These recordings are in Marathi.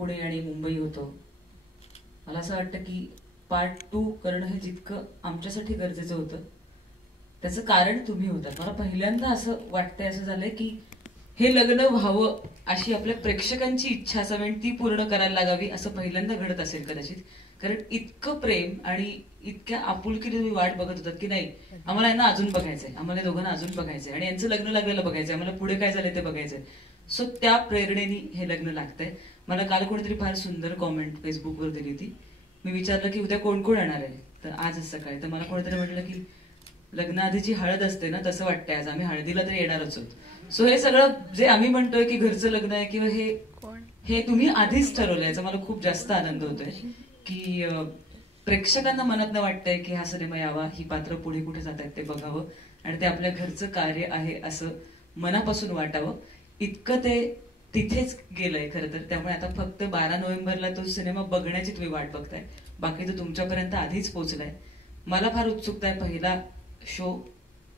पुणे आणि मुंबई होतं. मला असं वाटतं की पार्ट 2 करणं हे जितकं आमच्यासाठी गरजेचं होतं त्याचं कारण तुम्ही होतात. मला पहिल्यांदा असं वाटतंय, असं झालंय की हे लग्न व्हावं अशी आपल्या प्रेक्षकांची इच्छा असावी आणि ती पूर्ण करायला लागावी असं पहिल्यांदा घडत असेल कदाचित. कारण इतकं प्रेम आणि इतक्या आपुलकीने तुम्ही वाट बघत होतात की नाही आम्हाला यांना अजून बघायचंय, आम्हाला दोघांना अजून बघायचंय आणि यांचं लग्न लागलेलं बघायचंय, आम्हाला पुढे काय झालंय ते बघायचंय. सो त्या प्रेरणेने हे लग्न लागतंय. मला काल कोणीतरी फार सुंदर कॉमेंट फेसबुकवर दिली होती. मी विचारलं की उद्या कोण कोण येणार आहे, तर आजच सकाळी तर मला कोणीतरी म्हटलं की लग्नाआधीची हळद असते ना तसं वाटतंय आज आम्ही हळदीला तरी येणारच आहोत. सो हे सगळं जे आम्ही म्हणतोय की घरचं लग्न आहे किंवा हे तुम्ही आधीच ठरवलंय याचा मला खूप जास्त आनंद होतोय की प्रेक्षकांना मनात वाटतंय की हा सिनेमा यावा, ही पात्र पुढे कुठे जात आहेत ते बघावं आणि ते आपल्या घरचं कार्य आहे असं मनापासून वाटावं. इतकं ते तिथेच गेलंय खरं तर. त्यामुळे आता फक्त 12 नोव्हेंबरला तो सिनेमा बघण्याची तुम्ही वाट बघताय, बाकी तो तुमच्यापर्यंत आधीच पोहोचलाय. मला फार उत्सुकता आहे पहिला शो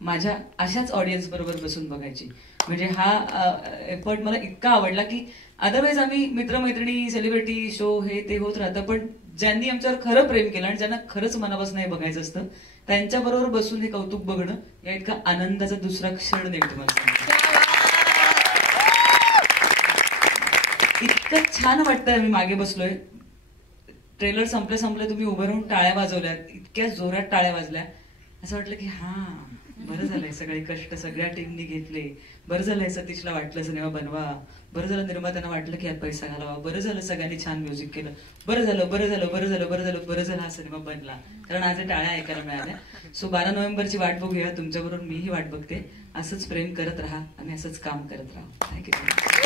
माझ्या अशाच ऑडियन्स बरोबर बसून बघायची. म्हणजे हा एफर्ट मला इतका आवडला की अदरवाईज आम्ही मित्रमैत्रिणी सेलिब्रिटी शो हे ते होत राहतं, पण ज्यांनी आमच्यावर खरं प्रेम केलं आणि ज्यांना खरंच मनापासून हे बघायचं असतं त्यांच्याबरोबर बसून हे कौतुक बघणं या इतका आनंदाचा दुसरा क्षण नाही तुम्हाला. इतकं छान वाटतंय. मी मागे बसलोय, ट्रेलर संपलं तुम्ही उभं राहून टाळ्या वाजवल्यात, इतक्या जोरात टाळ्या वाजल्या. असं वाटलं की हा बरं झालंय, सगळे कष्ट सगळ्या टीमनी घेतले, बरं झालंय सतीशला वाटलं सिनेमा बनवा, बरं झालं निर्मात्यांना वाटलं की यात पैसा घालावा, बरं झालं सगळ्यांनी छान म्युझिक केलं, बरं झालं बरं झालं बरं झालं बरं झालं बरं झालं हा सिनेमा बनला. कारण आज टाळ्या ऐकायला मिळाल्या. सो 12 नोव्हेंबरची वाट बघूया. तुमच्याबरोबर मीही वाट बघते. असंच प्रेम करत राहा आणि असंच काम करत राहा. थँक्यू.